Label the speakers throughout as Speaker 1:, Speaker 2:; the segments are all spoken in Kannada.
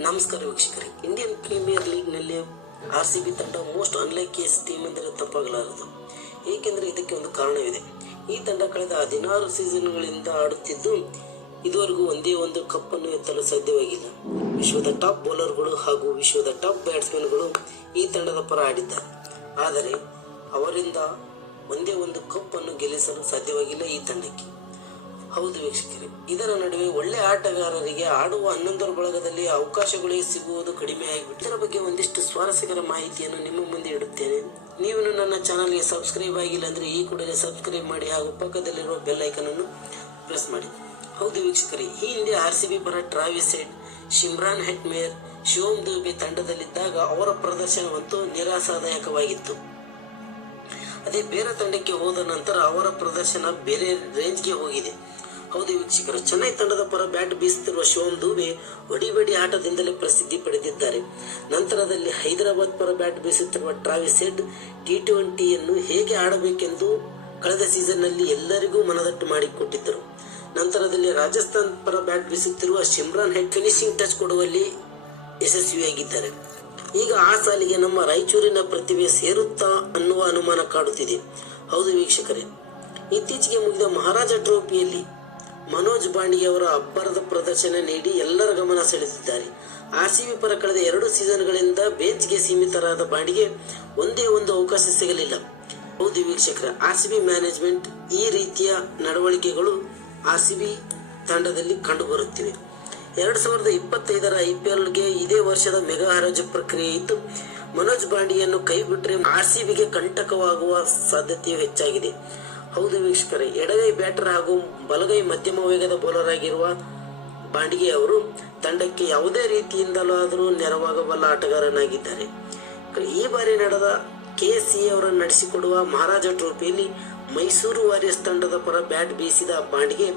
Speaker 1: ನಮಸ್ಕಾರ ವೀಕ್ಷಕರೇ. ಇಂಡಿಯನ್ ಪ್ರೀಮಿಯರ್ ಲೀಗ್ನಲ್ಲಿ ಆರ್ ಸಿ ಬಿ ತಂಡ ಮೋಸ್ಟ್ ಅನ್ಲೈಕಿಯಸ್ ಟೀಮ್ ಎಂದರೆ ತಪ್ಪಾಗಲಾರದು. ಏಕೆಂದರೆ ಇದಕ್ಕೆ ಒಂದು ಕಾರಣವಿದೆ. ಈ ತಂಡ ಕಳೆದ ಹದಿನಾರು ಸೀಸನ್ಗಳಿಂದ ಆಡುತ್ತಿದ್ದು, ಇದುವರೆಗೂ ಒಂದೇ ಒಂದು ಕಪ್ ಅನ್ನು ಎತ್ತಲು ಸಾಧ್ಯವಾಗಿಲ್ಲ. ವಿಶ್ವದ ಟಾಪ್ ಬೌಲರ್ಗಳು ಹಾಗೂ ವಿಶ್ವದ ಟಾಪ್ ಬ್ಯಾಟ್ಸ್ಮನ್ಗಳು ಈ ತಂಡದ ಪರ ಆಡಿದ್ದಾರೆ. ಆದರೆ, ಅವರಿಂದ ಒಂದೇ ಒಂದು ಕಪ್ ಅನ್ನು ಗೆಲ್ಲಿಸಲು ಸಾಧ್ಯವಾಗಿಲ್ಲ ಈ ತಂಡಕ್ಕೆ. ಹೌದು ವೀಕ್ಷಕರೇ, ಇದರ ನಡುವೆ ಒಳ್ಳೆ ಆಟಗಾರರಿಗೆ ಆಡುವ ಹನ್ನೊಂದರ ಬಳಗದಲ್ಲಿ ಅವಕಾಶಗಳೇ ಸಿಗುವುದು ಕಡಿಮೆ ಆಗಿಬಿಟ್ಟು ಇದರ ಬಗ್ಗೆ ಒಂದಿಷ್ಟು ಸ್ವಾರಸ್ಯಕರ ಮಾಹಿತಿಯನ್ನು ನಿಮ್ಮ ಮುಂದೆ ಇಡುತ್ತೇನೆ. ನೀವು ನನ್ನ ಚಾನಲ್ಗೆ ಸಬ್ಸ್ಕ್ರೈಬ್ ಆಗಿಲ್ಲ ಅಂದರೆ ಈ ಕೂಡಲೇ ಸಬ್ಸ್ಕ್ರೈಬ್ ಮಾಡಿ ಹಾಗೂ ಪಕ್ಕದಲ್ಲಿರುವ ಬೆಲ್ ಅನ್ನು ಪ್ರೆಸ್ ಮಾಡಿ. ಹೌದು ವೀಕ್ಷಕರೇ, ಈ ಹಿಂದೆ ಆರ್ ಸಿ ಬಿ ಪರ Travis Head Shimron Hetmyer Shivam Dube ತಂಡದಲ್ಲಿದ್ದಾಗ ಅವರ ಪ್ರದರ್ಶನವಂತೂ ನಿರಾಸಾದಾಯಕವಾಗಿತ್ತು. ಅದೇ ಬೇರೆ ತಂಡಕ್ಕೆ ಹೋದ ನಂತರ ಅವರ ಪ್ರದರ್ಶನ ಬೇರೆ ರೇಂಜ್ಗೆ ಹೋಗಿದೆ. ಹೌದು ವೀಕ್ಷಕರು ಚೆನ್ನೈ ತಂಡದ ಪರ ಬ್ಯಾಟ್ ಬೀಸುತ್ತಿರುವ ಶಿವಮ್ ದೂಬೆ ಒಡಿಬಡಿ ಆಟದಿಂದಲೇ ಪ್ರಸಿದ್ಧಿ ಪಡೆದಿದ್ದಾರೆ. ನಂತರದಲ್ಲಿ ಹೈದರಾಬಾದ್ ಪರ ಬ್ಯಾಟ್ ಬೀಸುತ್ತಿರುವ ಟ್ರಾವಿಸ್ ಹೆಡ್ ಟಿ ಟ್ವೆಂಟಿಯನ್ನು ಹೇಗೆ ಆಡಬೇಕೆಂದು ಕಳೆದ ಸೀಸನ್ನಲ್ಲಿ ಎಲ್ಲರಿಗೂ ಮನದಟ್ಟು ಮಾಡಿಕೊಟ್ಟಿದ್ದರು. ನಂತರದಲ್ಲಿ ರಾಜಸ್ಥಾನ್ ಪರ ಬ್ಯಾಟ್ ಬೀಸುತ್ತಿರುವ ಶಿಮ್ರಾನ್ ಹೆಡ್ ಫಿನಿಶಿಂಗ್ ಟಚ್ ಕೊಡುವಲ್ಲಿ ಯಶಸ್ವಿಯಾಗಿದ್ದಾರೆ. ಈಗ ಆ ಸಾಲಿಗೆ ನಮ್ಮ ರಾಯಚೂರಿನ ಪ್ರತಿಭೆ ಸೇರುತ್ತಾ ಅನ್ನುವ ಅನುಮಾನ ಕಾಡುತ್ತಿದೆ. ಹೌದು ವೀಕ್ಷಕರೇ, ಇತ್ತೀಚೆಗೆ ಮುಗಿದ ಮಹಾರಾಜ ಟ್ರೋಫಿಯಲ್ಲಿ ಮನೋಜ್ ಬಾಂಡಿಯವರ ಅಬ್ಬರದ ಪ್ರದರ್ಶನ ನೀಡಿ ಎಲ್ಲರ ಗಮನ ಸೆಳೆದಿದ್ದಾರೆ. ಆರ್ಸಿಬಿ ಪರ ಕಳೆದ ಎರಡು ಸೀಸನ್ಗಳಿಂದ ಬೆಂಚ್ಗೆ ಸೀಮಿತರಾದ ಬಾಂಡಿಗೆ ಒಂದೇ ಒಂದು ಅವಕಾಶ ಸಿಗಲಿಲ್ಲ. ಹೌದು ವೀಕ್ಷಕರ, ಆರ್ಸಿಬಿ ಮ್ಯಾನೇಜ್ಮೆಂಟ್ ಈ ರೀತಿಯ ನಡವಳಿಕೆಗಳು ಆರ್ಸಿಬಿ ತಂಡದಲ್ಲಿ ಕಂಡುಬರುತ್ತಿವೆ. ಎರಡು ಸಾವಿರದ ಇಪ್ಪತ್ತೈದರ ಐಪಿಎಲ್ಗೆ ಇದೇ ವರ್ಷದ ಮೆಗಾ ಹರಾಜು ಪ್ರಕ್ರಿಯೆ ಇದ್ದು, ಮನೋಜ್ ಬಾಂಡಿಯನ್ನು ಕೈಬಿಟ್ರೆ ಆರ್ಸಿಬಿಗೆ ಕಂಟಕವಾಗುವ ಸಾಧ್ಯತೆಯು ಹೆಚ್ಚಾಗಿದೆ. ಹೌದು ವೀಕ್ಷಕರೇ, ಎಡಗೈ ಬ್ಯಾಟರ್ ಹಾಗೂ ಬಲಗೈ ಮಧ್ಯಮ ವೇಗದ ಬೌಲರ್ ಆಗಿರುವ ಬಾಂಡಿಗೆ ಅವರು ತಂಡಕ್ಕೆ ಯಾವುದೇ ರೀತಿಯಿಂದಲಾದರೂ ನೆರವಾಗಬಲ್ಲ ಆಟಗಾರನಾಗಿದ್ದಾರೆ. ಈ ಬಾರಿ ನಡೆದ ಕೆಎಸ್ಸಿ ಅವರನ್ನು ನಡೆಸಿಕೊಡುವ ಮಹಾರಾಜ ಟ್ರೋಫಿಯಲ್ಲಿ ಮೈಸೂರು ವಾರಿಯರ್ಸ್ ತಂಡದ ಪರ ಬ್ಯಾಟ್ ಬೀಸಿದ ಬಾಂಡಿಗೆ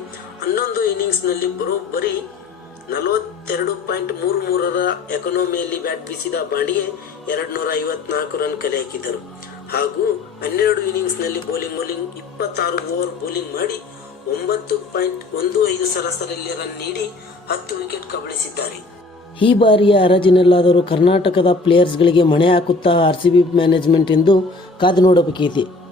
Speaker 1: ಹನ್ನೊಂದು ಇನ್ನಿಂಗ್ಸ್ನಲ್ಲಿ ಬರೋಬ್ಬರಿ ನಲವತ್ತೆರಡು ಪಾಯಿಂಟ್ ಮೂರು ಮೂರರ ಎಕನಾಮಿಯಲ್ಲಿ ಬ್ಯಾಟ್ ಬೀಸಿದ ಬಾಂಡಿಗೆ ಎರಡು ನೂರ ಐವತ್ನಾಲ್ಕು ರನ್ ಕಲೆ ಹಾಕಿದ್ದರು. ಹಾಗೂ ಹನ್ನೆರಡು ಇನ್ನಿಂಗ್ಸ್ನಲ್ಲಿ ಬೌಲಿಂಗ್ ಬೌಲಿಂಗ್ ಇಪ್ಪತ್ತಾರು ಓವರ್ ಬೌಲಿಂಗ್ ಮಾಡಿ ಒಂಬತ್ತು ಪಾಯಿಂಟ್ ಒಂದು ಐದು ಸರಾಸರಿಯಲ್ಲಿ ರನ್ ನೀಡಿ ಹತ್ತು ವಿಕೆಟ್ ಕಬಳಿಸಿದ್ದಾರೆ. ಈ ಬಾರಿಯ ಹರಾಜಿನಲ್ಲಾದರೂ ಕರ್ನಾಟಕದ ಪ್ಲೇಯರ್ಸ್ಗಳಿಗೆ ಮಣೆ ಹಾಕುತ್ತಾ ಆರ್ ಸಿ ಬಿ ಮ್ಯಾನೇಜ್ಮೆಂಟ್ ಎಂದು ಕಾದು ನೋಡಬೇಕಿದೆ.